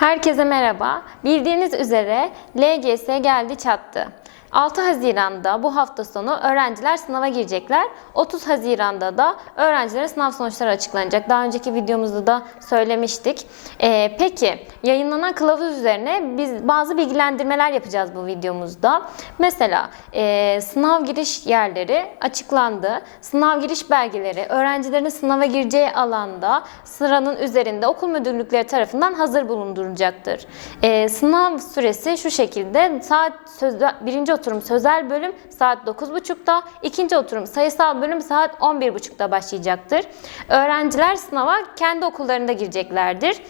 Herkese merhaba. Bildiğiniz üzere LGS geldi çattı. 6 Haziran'da bu hafta sonu öğrenciler sınava girecekler. 30 Haziran'da da öğrencilere sınav sonuçları açıklanacak. Daha önceki videomuzda da söylemiştik. Ee, peki yayınlanan kılavuz üzerine biz bazı bilgilendirmeler yapacağız bu videomuzda. Mesela e, sınav giriş yerleri açıklandı. Sınav giriş belgeleri öğrencilerin sınava gireceği alanda sıranın üzerinde okul müdürlükleri tarafından hazır bulundurulacaktır. Ee, sınav süresi şu şekilde saat sözde, birinci oturum sözel bölüm saat 9.30'da, ikinci oturum sayısal bölüm saat 11.30'da başlayacaktır. Öğrenciler sınava kendi okullarında gireceklerdir.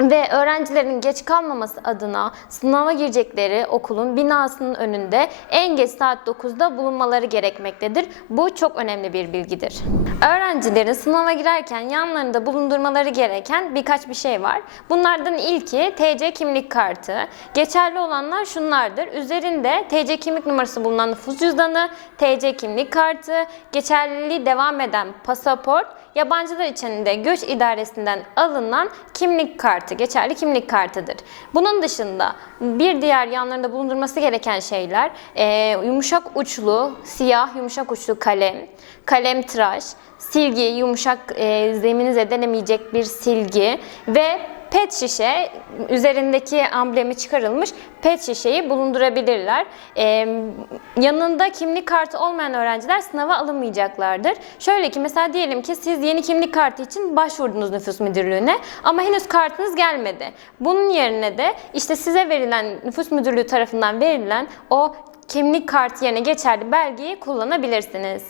Ve öğrencilerin geç kalmaması adına sınava girecekleri okulun binasının önünde en geç saat 9'da bulunmaları gerekmektedir. Bu çok önemli bir bilgidir. Öğrencilerin sınava girerken yanlarında bulundurmaları gereken birkaç bir şey var. Bunlardan ilki TC kimlik kartı. Geçerli olanlar şunlardır. Üzerinde TC kimlik numarası bulunan nüfus cüzdanı, TC kimlik kartı, geçerliliği devam eden pasaport, yabancılar için de göç idaresinden alınan kimlik kartı, geçerli kimlik kartıdır. Bunun dışında bir diğer yanlarında bulundurması gereken şeyler e, yumuşak uçlu, siyah yumuşak uçlu kalem, kalem tıraş, silgi, yumuşak e, zemini zedelemeyecek bir silgi ve pet şişe üzerindeki amblemi çıkarılmış pet şişeyi bulundurabilirler. Ee, yanında kimlik kartı olmayan öğrenciler sınava alınmayacaklardır. Şöyle ki mesela diyelim ki siz yeni kimlik kartı için başvurdunuz nüfus müdürlüğüne ama henüz kartınız gelmedi. Bunun yerine de işte size verilen nüfus müdürlüğü tarafından verilen o kimlik kartı yerine geçerli belgeyi kullanabilirsiniz.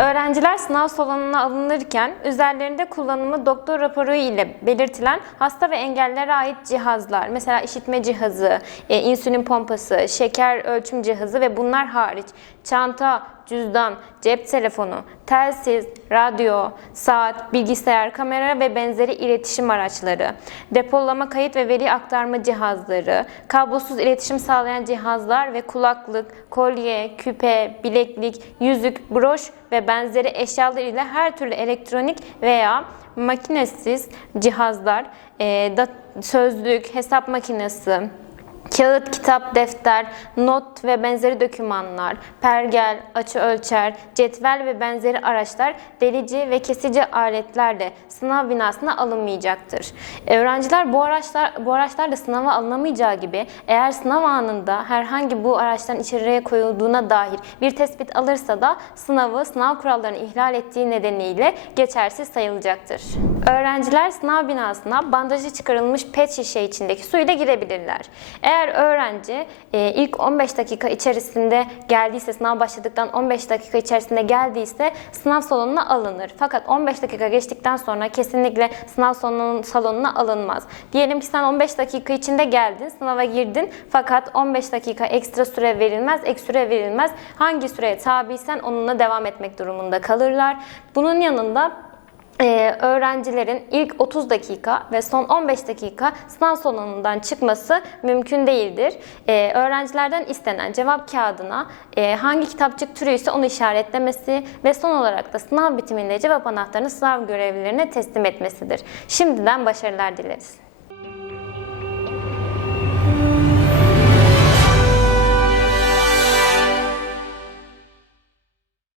Öğrenciler sınav salonuna alınırken üzerlerinde kullanımı doktor raporu ile belirtilen hasta ve engellilere ait cihazlar, mesela işitme cihazı, e, insülin pompası, şeker ölçüm cihazı ve bunlar hariç çanta, cüzdan, cep telefonu, telsiz, radyo, saat, bilgisayar, kamera ve benzeri iletişim araçları, depolama kayıt ve veri aktarma cihazları, kablosuz iletişim sağlayan cihazlar ve kulaklık, kolye, küpe, bileklik, yüzük, broş ve benzeri eşyalar ile her türlü elektronik veya makinesiz cihazlar, sözlük, hesap makinesi, Kağıt, kitap, defter, not ve benzeri dokümanlar, pergel, açı ölçer, cetvel ve benzeri araçlar delici ve kesici aletlerle sınav binasına alınmayacaktır. Öğrenciler bu araçlar bu araçlarla sınava alınamayacağı gibi eğer sınav anında herhangi bu araçların içeriye koyulduğuna dair bir tespit alırsa da sınavı sınav kurallarını ihlal ettiği nedeniyle geçersiz sayılacaktır. Öğrenciler sınav binasına bandajı çıkarılmış pet şişe içindeki suyla girebilirler. Eğer öğrenci e, ilk 15 dakika içerisinde geldiyse, sınav başladıktan 15 dakika içerisinde geldiyse sınav salonuna alınır. Fakat 15 dakika geçtikten sonra kesinlikle sınav salonun, salonuna alınmaz. Diyelim ki sen 15 dakika içinde geldin, sınava girdin fakat 15 dakika ekstra süre verilmez, ek süre verilmez. Hangi süreye tabiysen onunla devam etmek durumunda kalırlar. Bunun yanında ee, öğrencilerin ilk 30 dakika ve son 15 dakika sınav salonundan çıkması mümkün değildir. Ee, öğrencilerden istenen cevap kağıdına e, hangi kitapçık türü ise onu işaretlemesi ve son olarak da sınav bitiminde cevap anahtarını sınav görevlilerine teslim etmesidir. Şimdiden başarılar dileriz.